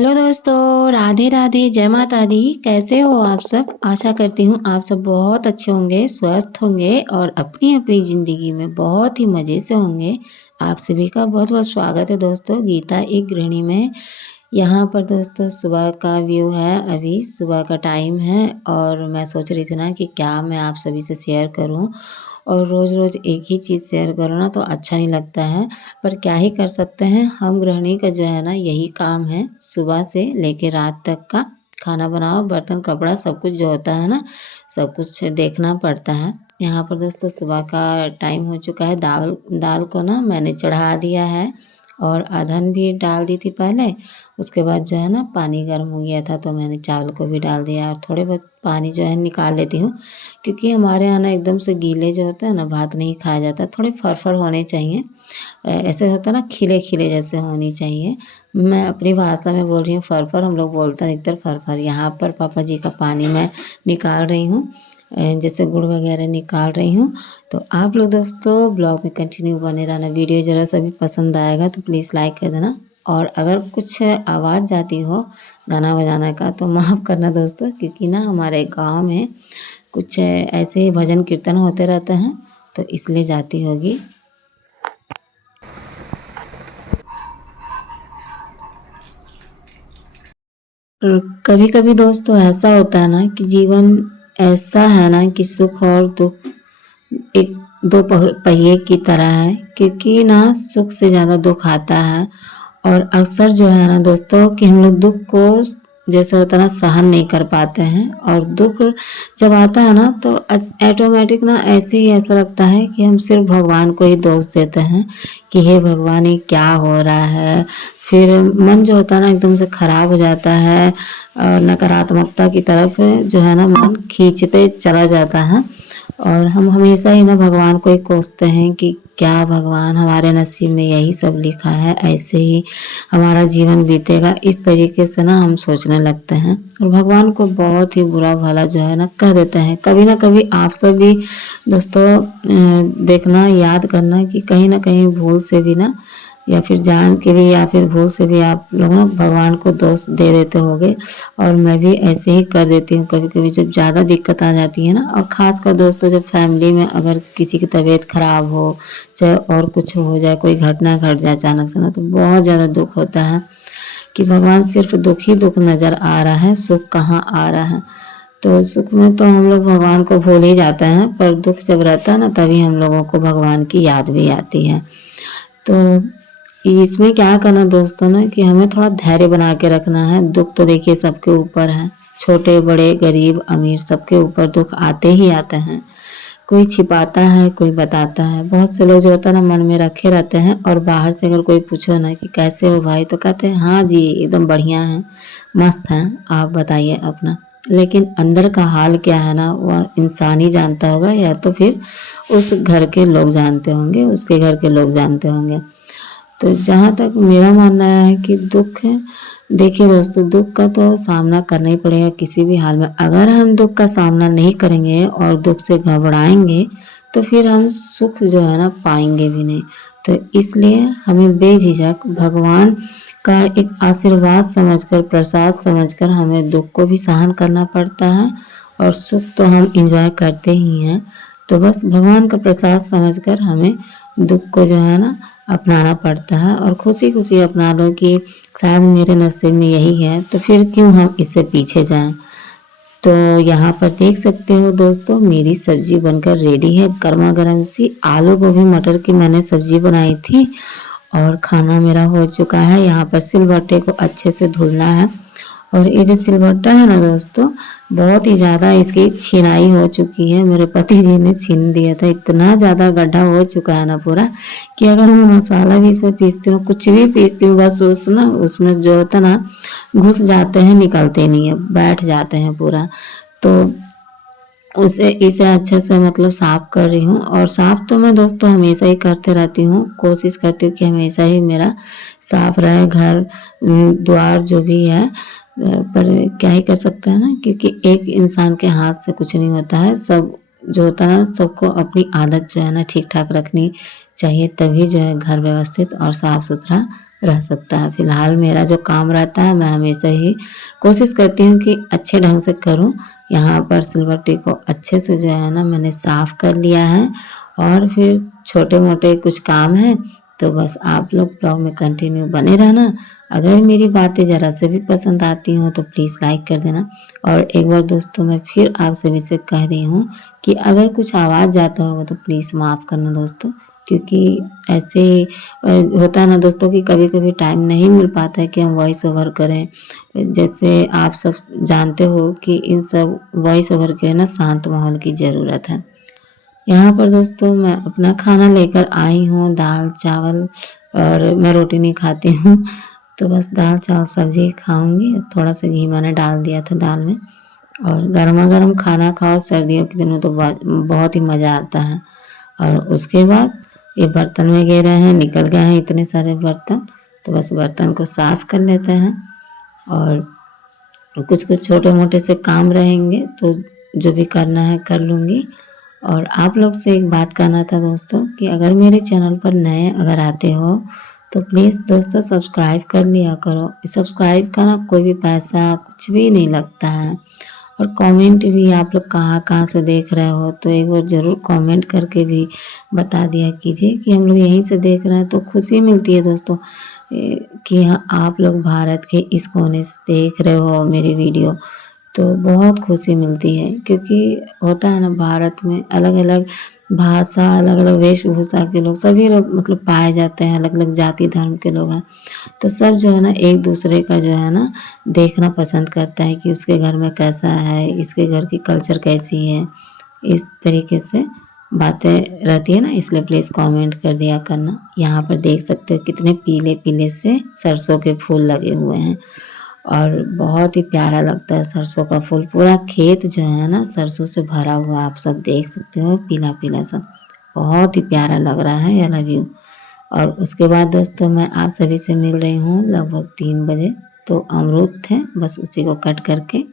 Hello दोस्तों, राधे राधे, जय माता दी। कैसे हो आप सब? आशा करती हूँ आप सब बहुत अच्छे होंगे, स्वस्थ होंगे और अपनी अपनी ज़िंदगी में बहुत ही मज़े से होंगे। आप सभी का बहुत बहुत स्वागत है दोस्तों गीता एक गृहिणी में। यहाँ पर दोस्तों सुबह का व्यू है, अभी सुबह का टाइम है और मैं सोच रही थी ना कि क्या मैं आप सभी से शेयर करूँ। और रोज़-रोज़ एक ही चीज़ शेयर करो ना तो अच्छा नहीं लगता है, पर क्या ही कर सकते हैं। हम गृहिणी का जो है ना यही काम है, सुबह से लेके रात तक का खाना बनाओ, बर्तन, कपड़ा सब कुछ जो होता है ना, सब कुछ देखना पड़ता है। यहाँ पर दोस्तों सुबह का टाइम हो चुका है, दाल दाल को ना मैंने चढ़ा दिया है और अदहन भी डाल दी थी पहले। उसके बाद जो है ना पानी गर्म हो गया था तो मैंने चावल को भी डाल दिया और थोड़े बहुत पानी जो है निकाल लेती हूँ, क्योंकि हमारे यहाँ ना एकदम से गीले जो होते हैं ना भात नहीं खाया जाता, थोड़े फर-फर होने चाहिए। ऐसे होता है ना खिले-खिले जैसे होनी चाहिए। मैं अपनी भाषा में बोल रही हूँ फर-फर, हम लोग बोलते हैं अधिकतर फर-फर। यहाँ पर पापा जी का पानी मैं निकाल रही हूँ, जैसे गुड़ वगैरह निकाल रही हूँ। तो आप लोग दोस्तों ब्लॉग में कंटिन्यू बने रहना। वीडियो ज़रा सा भी पसंद आएगा तो प्लीज़ लाइक कर देना और अगर कुछ आवाज़ जाती हो गाना बजाना का तो माफ़ करना दोस्तों, क्योंकि ना हमारे गाँव में कुछ ऐसे ही भजन कीर्तन होते रहते हैं तो इसलिए जाती होगी। कभी कभी दोस्तों ऐसा होता है ना कि जीवन ऐसा है ना कि सुख और दुख एक दो पहिए की तरह है, क्योंकि ना सुख से ज़्यादा दुख आता है। और अक्सर जो है ना दोस्तों कि हम लोग दुख को जैसे होता है ना सहन नहीं कर पाते हैं, और दुख जब आता है ना तो ऑटोमेटिक ना ऐसे ही ऐसा लगता है कि हम सिर्फ भगवान को ही दोष देते हैं कि हे भगवान ये क्या हो रहा है। फिर मन जो होता है ना एकदम से खराब हो जाता है और नकारात्मकता की तरफ जो है ना मन खींचते चला जाता है। और हम हमेशा ही ना भगवान को ही कोसते हैं कि क्या भगवान हमारे नसीब में यही सब लिखा है, ऐसे ही हमारा जीवन बीतेगा, इस तरीके से ना हम सोचने लगते हैं और भगवान को बहुत ही बुरा भला जो है ना कह देते हैं। कभी ना कभी आप सब भी दोस्तों देखना याद करना कि कहीं ना कहीं भूल से भी ना या फिर जान के भी या फिर भूल से भी आप लोग ना भगवान को दोष दे देते होगे। और मैं भी ऐसे ही कर देती हूँ कभी कभी जब ज़्यादा दिक्कत आ जाती है ना, और ख़ासकर दोस्तों जब फैमिली में अगर किसी की तबीयत ख़राब हो चाहे और कुछ हो जाए, कोई घटना घट जाए अचानक से ना, तो बहुत ज़्यादा दुख होता है कि भगवान सिर्फ दुख ही दुख नज़र आ रहा है, सुख कहाँ आ रहा है। तो सुख में तो हम लोग भगवान को भूल ही जाते हैं, पर दुख जब रहता है ना तभी हम लोगों को भगवान की याद भी आती है। तो इसमें क्या करना दोस्तों ना कि हमें थोड़ा धैर्य बना के रखना है। दुख तो देखिए सबके ऊपर है, छोटे बड़े गरीब अमीर सबके ऊपर दुख आते ही आते हैं। कोई छिपाता है, कोई बताता है। बहुत से लोग जो होता है ना मन में रखे रहते हैं और बाहर से अगर कोई पूछो ना कि कैसे हो भाई तो कहते हैं हाँ जी एकदम बढ़िया है, मस्त है, आप बताइए अपना। लेकिन अंदर का हाल क्या है ना वह इंसान ही जानता होगा, या तो फिर उस घर के लोग जानते होंगे, उसके घर के लोग जानते होंगे। तो जहाँ तक मेरा मानना है कि दुख है, देखिए दोस्तों दुख का तो सामना करना ही पड़ेगा किसी भी हाल में। अगर हम दुख का सामना नहीं करेंगे और दुख से घबराएंगे तो फिर हम सुख जो है ना पाएंगे भी नहीं। तो इसलिए हमें बेझिझक भगवान का एक आशीर्वाद समझकर, प्रसाद समझकर हमें दुख को भी सहन करना पड़ता है और सुख तो हम इंजॉय करते ही हैं। तो बस भगवान का प्रसाद समझकर हमें दुख को जो है ना अपनाना पड़ता है और खुशी खुशी अपना लो कि शायद मेरे नसीब में यही है, तो फिर क्यों हम इससे पीछे जाएं। तो यहाँ पर देख सकते हो दोस्तों मेरी सब्जी बनकर रेडी है, गर्मा गर्म सी आलू गोभी मटर की मैंने सब्जी बनाई थी और खाना मेरा हो चुका है। यहाँ पर सिलबट्टे को अच्छे से धुलना है, और ये जो सिलबट्टा है ना दोस्तों बहुत ही ज़्यादा इसकी छिनाई हो चुकी है, मेरे पति जी ने छीन दिया था। इतना ज़्यादा गड्ढा हो चुका है ना पूरा कि अगर मैं मसाला भी इसमें पीसती हूँ, कुछ भी पीसती हूँ, बस उसमें जो होता ना घुस जाते हैं, निकलते नहीं है, बैठ जाते हैं पूरा। तो उसे इसे अच्छे से मतलब साफ कर रही हूँ, और साफ तो मैं दोस्तों हमेशा ही करते रहती हूँ, कोशिश करती हूँ कि हमेशा ही मेरा साफ रहे घर द्वार जो भी है। पर क्या ही कर सकते हैं ना, क्योंकि एक इंसान के हाथ से कुछ नहीं होता है, सब जो होता है ना, सबको अपनी आदत जो है ना ठीक-ठाक रखनी चाहिए, तभी जो है घर व्यवस्थित और साफ-सुथरा रह सकता है। फिलहाल मेरा जो काम रहता है, मैं हमेशा ही कोशिश करती हूँ कि अच्छे ढंग से करूँ। यहाँ पर सिलबट्टी को अच्छे से जो है ना मैंने साफ कर लिया है, और फिर छोटे-मोटे कुछ काम हैं, तो बस आप लोग ब्लॉग में कंटिन्यू बने रहना। अगर मेरी बातें ज़रा से भी पसंद आती हों तो प्लीज़ लाइक कर देना। और एक बार दोस्तों मैं फिर आप सभी से कह रही हूँ कि अगर कुछ आवाज़ जाता होगा तो प्लीज़ माफ़ करना दोस्तों, क्योंकि ऐसे होता है ना दोस्तों कि कभी-कभी टाइम नहीं मिल पाता है कि हम वॉइस ओवर करें। जैसे आप सब जानते हो कि इन सब वॉइस ओवर के लिए ना शांत माहौल की ज़रूरत है। यहाँ पर दोस्तों मैं अपना खाना लेकर आई हूँ, दाल-चावल, और मैं रोटी नहीं खाती हूँ, तो बस दाल-चावल सब्ज़ी खाऊँगी। थोड़ा-सा घी मैंने डाल दिया था दाल में, और गरमा-गरम खाना खाओ सर्दियों के दिन में तो बहुत ही मज़ा आता है। और उसके बाद ये बर्तन में गिरे हैं, निकल गए हैं इतने सारे बर्तन, तो बस बर्तन को साफ़ कर लेते हैं। और कुछ-कुछ छोटे-मोटे से काम रहेंगे तो जो भी करना है कर लूँगी। और आप लोग से एक बात कहना था दोस्तों कि अगर मेरे चैनल पर नए अगर आते हो तो प्लीज़ दोस्तों सब्सक्राइब कर लिया करो। सब्सक्राइब का ना कोई भी पैसा कुछ भी नहीं लगता है। और कमेंट भी आप लोग कहाँ-कहाँ से देख रहे हो तो एक बार ज़रूर कमेंट करके भी बता दिया कीजिए कि हम लोग यहीं से देख रहे हैं, तो खुशी मिलती है दोस्तों कि हाँ आप लोग भारत के इस कोने से देख रहे हो मेरी वीडियो, तो बहुत खुशी मिलती है। क्योंकि होता है ना भारत में अलग-अलग भाषा, अलग-अलग वेशभूषा के लोग, सभी लोग मतलब पाए जाते हैं, अलग-अलग जाति धर्म के लोग हैं। तो सब जो है ना एक-दूसरे का जो है ना देखना पसंद करता है कि उसके घर में कैसा है, इसके घर की कल्चर कैसी है। इस तरीके से बातें रहती है ना, इसलिए प्लीज़ कमेंट कर दिया करना। यहाँ पर देख सकते हो कितने पीले-पीले से सरसों के फूल लगे हुए हैं, और बहुत ही प्यारा लगता है सरसों का फूल। पूरा खेत जो है ना सरसों से भरा हुआ, आप सब देख सकते हो पीला-पीला सा। बहुत ही प्यारा लग रहा है ये वाला व्यू। और उसके बाद दोस्तों मैं आप सभी से मिल रही हूँ लगभग 3 बजे। तो अमरूद थे, बस उसी को कट करके